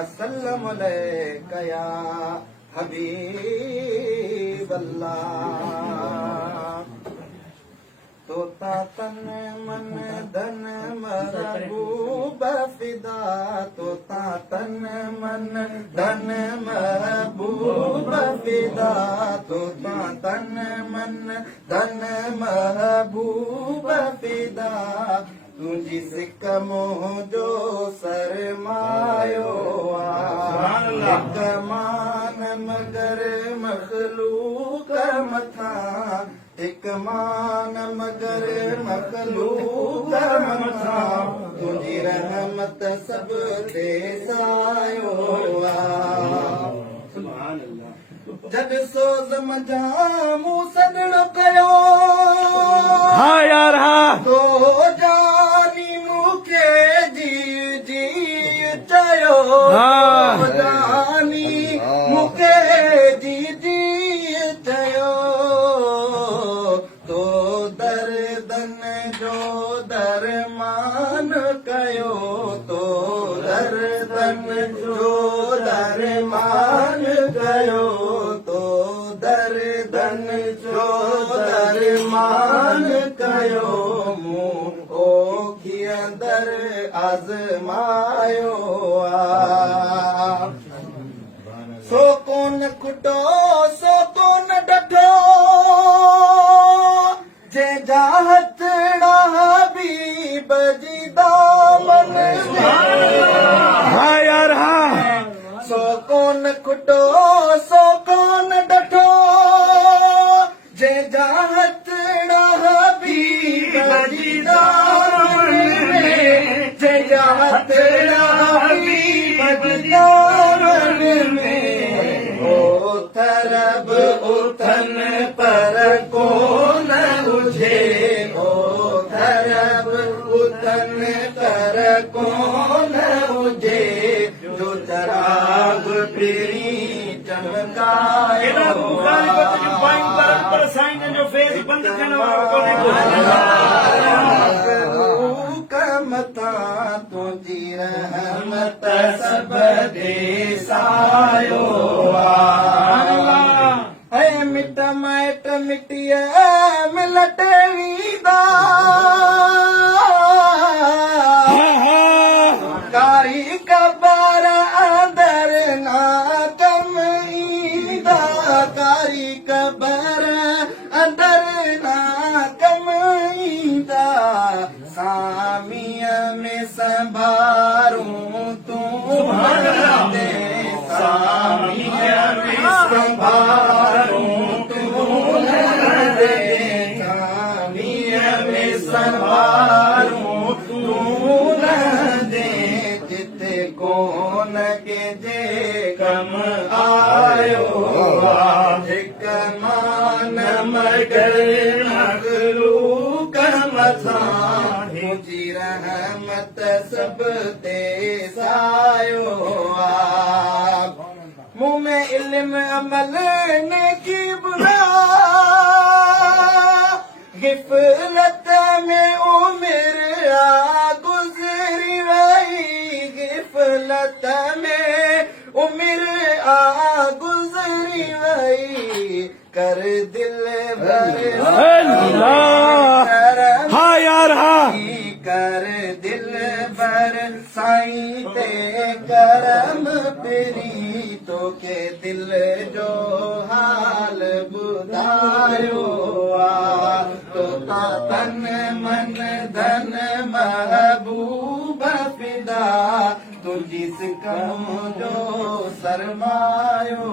वसल्लम अलैका या हबीब अल्लाह। तोता तन मन धन महबूब फिदा, तोता तन मन धन महबूब फिदा, तोता तन मन धन महबूब फिदा। तुझी सिक जो सरमायो एक मान मगर मखलूक मथा, एक मान मगर मखलूक मथा। तुझी रहमत सब ते सायो जद सोज़ मजा मूं सॾणो कयो। हाँ यार हाँ तो जानी मूंखे जी जी चयो, हाँ। जानी मूंखे जी जी चयो। तो दर्दन जो दरमान कयो, तो दर्दन जो दरमान कयो, तो दर्दन जो दरमान कयो। मूं ओखी अंदर आज़मायो सो कोन खुटो सो कोन डठो, जंहिंजा हथड़ा हबीब जी दामन में। हाँ यार हाँ सो कोन खुटो सो कोन डठो, जंहिंजा हथड़ा हबीब जी दामन में, जंहिंजा हथड़ा हबीब जी दामन में। तरब उथन पर कोन हुजे, ओ तरब उथन पर कोन हुजे, जो चराग पिरी चमकायो। पर साईं जो फेस बंद थियण वारो कोन्हे मथा तुंहिंजी रहमत सब दे सायो है। मिट माइट मिटीअ मिलट वींदा, कारी कबर अंदर ना कम ईंदा, कारी कबर अंदर ना कम ईंदा। सामीअ में संभारूं तूं दे, सामीअ में संभारूं तूं दे, सामीअ में संभारूं तूं दे। जिते कोन के जे कम आयो हिक मान मगर मखलूक मथा। मुंहिंजी रहमत सब ते सायो मुंह में इल्म अमल नेकी बुरा, गिफलत में उम्र आ गुज़री वई, गिफलत में उम्र आ गुज़री वई। कर दिल भर हाँ यार हाँ कर दिल भर साईं ते करम पिरी, तोखे दिल जो हाल ॿुधायो तोता तन मन धन महबूब फिदा, तुंहिंजी सिकम जो सरमायो